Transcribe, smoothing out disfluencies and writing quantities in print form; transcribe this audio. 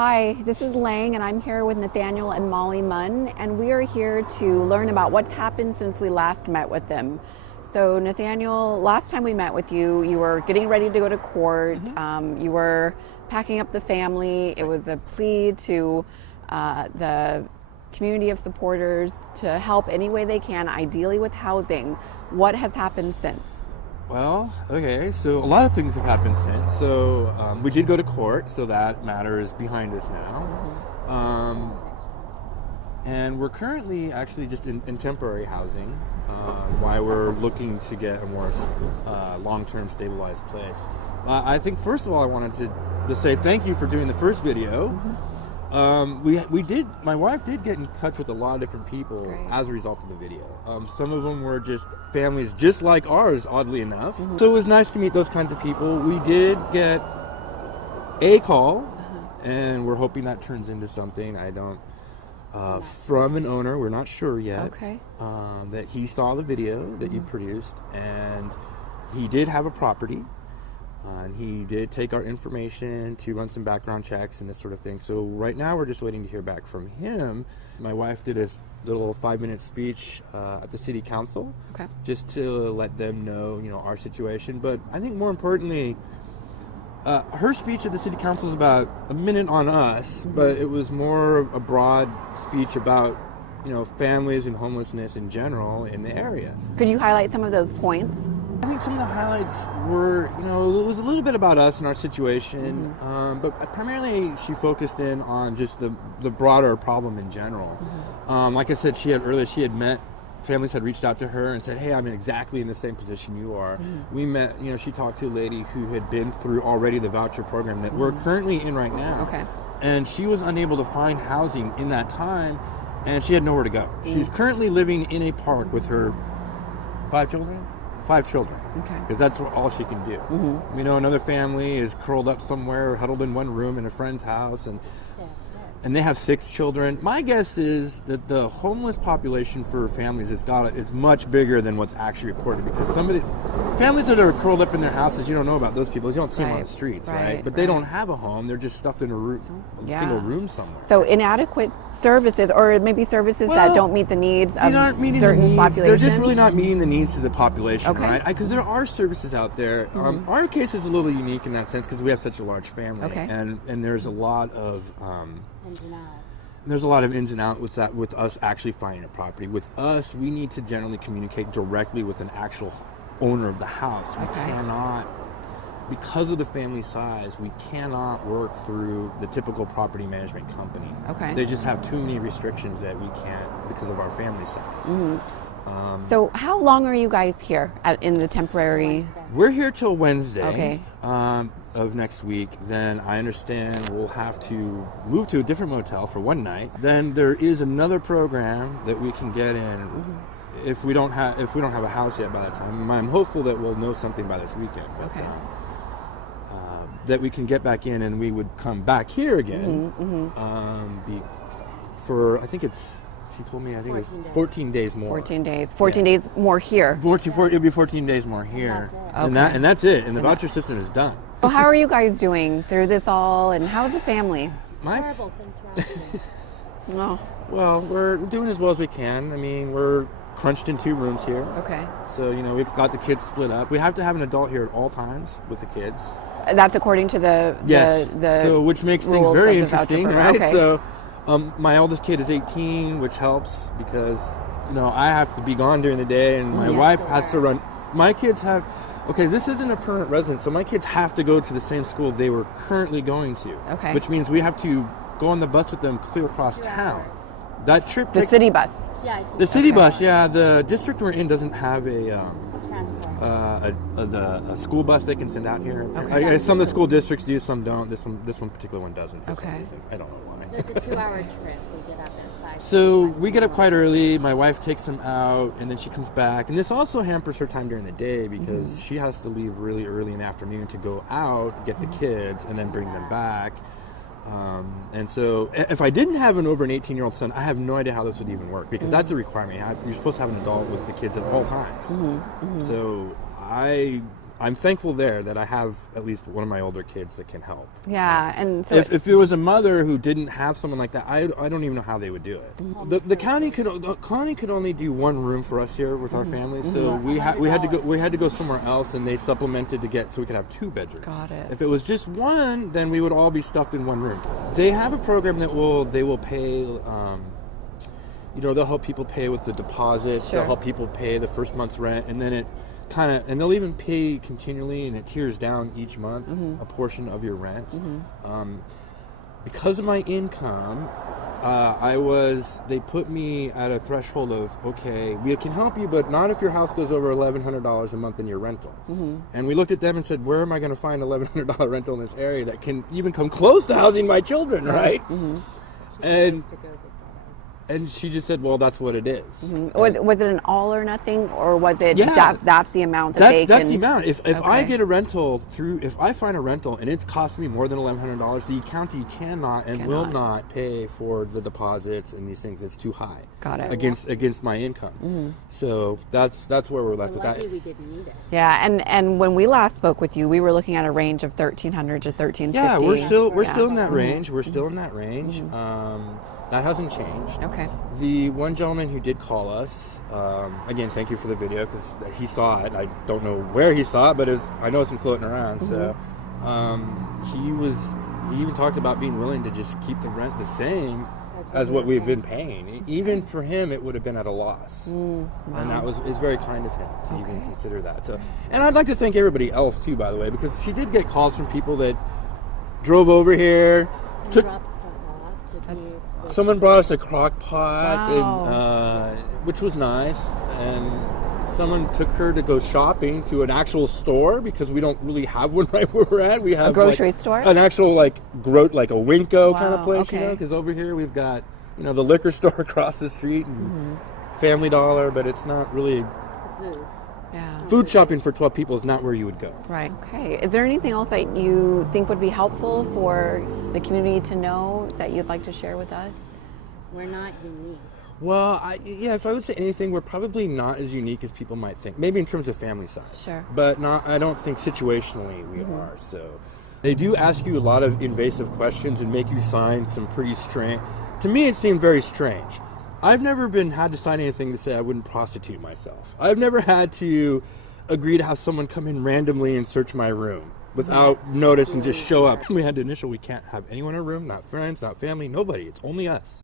Hi, this is Lang, and I'm here with Nathaniel and Mollie Munn, and we are here to learn about what's happened since we last met with them. So, Nathaniel, last time we met with you, you were getting ready to go to court. You were packing up the family. It was a plea to the community of supporters to help any way they can, ideally with housing. What has happened since? Well, okay, so a lot of things have happened since. So we did go to court, so that matter is behind us now. And we're currently actually just in temporary housing while we're looking to get a more long-term stabilized place. I think first of all I wanted to say thank you for doing the first video. My wife did get in touch with a lot of different people as a result of the video. Some of them were just families just like ours, oddly enough. So it was nice to meet those kinds of people. We did get a call, and we're hoping that turns into something. From an owner, we're not sure yet, that he saw the video that you produced, and he did have a property. And he did take our information to run some background checks and this sort of thing. So right now we're just waiting to hear back from him. My wife did a little 5-minute speech at the city council, just to let them know, our situation. But I think more importantly, her speech at the city council is about a minute on us, but it was more of a broad speech about, families and homelessness in general in the area. Could you highlight some of those points? I think some of the highlights were, it was a little bit about us and our situation, but primarily she focused in on just the broader problem in general. Like I said, she had met, families had reached out to her and said, hey, I'm exactly in the same position you are. We met, she talked to a lady who had been through already the voucher program that we're currently in right now. And she was unable to find housing in that time, and she had nowhere to go. She's currently living in a park with her 5 children, because that's all she can do. Another family is curled up somewhere, huddled in one room in a friend's house, and they have 6 children. My guess is that the homeless population for families is much bigger than what's actually reported, because some of the families that are curled up in their houses, you don't know about those people. You don't see them on the streets, right? But they don't have a home. They're just stuffed in a single room somewhere. So inadequate services, or maybe services that don't meet the needs of certain populations? They're just really not meeting the needs of the population, right? Because there are services out there. Our case is a little unique in that sense because we have such a large family, and there's a lot of ins and outs with us actually finding a property. With us, we need to generally communicate directly with an actual owner of the house. We cannot, because of the family size, we cannot work through the typical property management company. They just have too many restrictions that we can't because of our family size. So how long are you guys here in the temporary? We're here till Wednesday of next week. Then I understand we'll have to move to a different motel for one night. Then there is another program that we can get in if we don't have a house yet by that time. I'm hopeful that we'll know something by this weekend. But, that we can get back in, and we would come back here again for, I think it's, she told me, I think it was 14 days more. 14 days. 14 days more here. It'll be 14 days more here. And that's it. And the voucher system is done. Well, how are you guys doing through this all, and how's the family? Horrible since No. Well, we're doing as well as we can. I mean, we're crunched in 2 rooms here. So, we've got the kids split up. We have to have an adult here at all times with the kids. That's according to the so which makes things very interesting, right? So my oldest kid is 18, which helps because, I have to be gone during the day, and my wife has to run. My kids have, this isn't a permanent residence, so my kids have to go to the same school they were currently going to, which means we have to go on the bus with them clear across town. That trip takes... The city bus. The city bus, the district we're in doesn't have a school bus they can send out here. Some of the school districts do, some don't. This one particular one doesn't for some reason. I don't know why. So it's a 2-hour trip. We get up at 5. So we get up quite early. My wife takes them out, and then she comes back. And this also hampers her time during the day because she has to leave really early in the afternoon to go out, get the kids, and then bring them back. And so if I didn't have an over an 18-year-old son, I have no idea how this would even work, because that's a requirement. You're supposed to have an adult with the kids at all times. So I I'm thankful there that I have at least one of my older kids that can help. Yeah, and so If it was a mother who didn't have someone like that, I don't even know how they would do it. The county could only do one room for us here with our family, so we had to go somewhere else, and they supplemented to get so we could have 2 bedrooms. Got it. If it was just one, then we would all be stuffed in one room. They have a program that they will pay. They'll help people pay with the deposits. Sure. They'll help people pay the first month's rent, and then and they'll even pay continually, and it tiers down each month a portion of your rent. Because of my income, they put me at a threshold of, okay, we can help you, but not if your house goes over $1,100 a month in your rental. And we looked at them and said, where am I going to find $1,100 rental in this area that can even come close to housing my children, right? And she just said, well, that's what it is. Was it an all or nothing, or was it Yeah. just that's the amount that they can... That's the amount. If I Okay. get a rental if I find a rental and it's cost me more than $1,100, the county cannot will not pay for the deposits and these things. It's too high. Got it. Against my income. So that's where we're left with that. Lucky we didn't need it. Yeah, and when we last spoke with you, we were looking at a range of $1,300 to $1,350. Yeah, we're still in that range. We're still in that range. That hasn't changed. Okay. The one gentleman who did call us, again, thank you for the video because he saw it. I don't know where he saw it, but I know it's been floating around. So he even talked about being willing to just keep the rent the same as what we've been paying. Even for him, it would have been at a loss. And that it's very kind of him to even consider that. So, and I'd like to thank everybody else too, by the way, because she did get calls from people that drove over here, took. Someone brought us a crock pot, and, which was nice, and someone took her to go shopping to an actual store because we don't really have one right where we're at. We have A grocery store? an actual like a Winco kind of place, okay. because over here we've got the liquor store across the street and Family Dollar, but it's not really food shopping for 12 people is not where you would go. Right. Okay. Is there anything else that you think would be helpful for the community to know that you'd like to share with us? We're not unique. Well, if I would say anything, we're probably not as unique as people might think. Maybe in terms of family size. Sure. But I don't think situationally we are. So they do ask you a lot of invasive questions and make you sign some pretty strange. To me, it seemed very strange. I've never had to sign anything to say I wouldn't prostitute myself. I've never had to agree to have someone come in randomly and search my room without notice and just show up. We had to we can't have anyone in our room, not friends, not family, nobody. It's only us.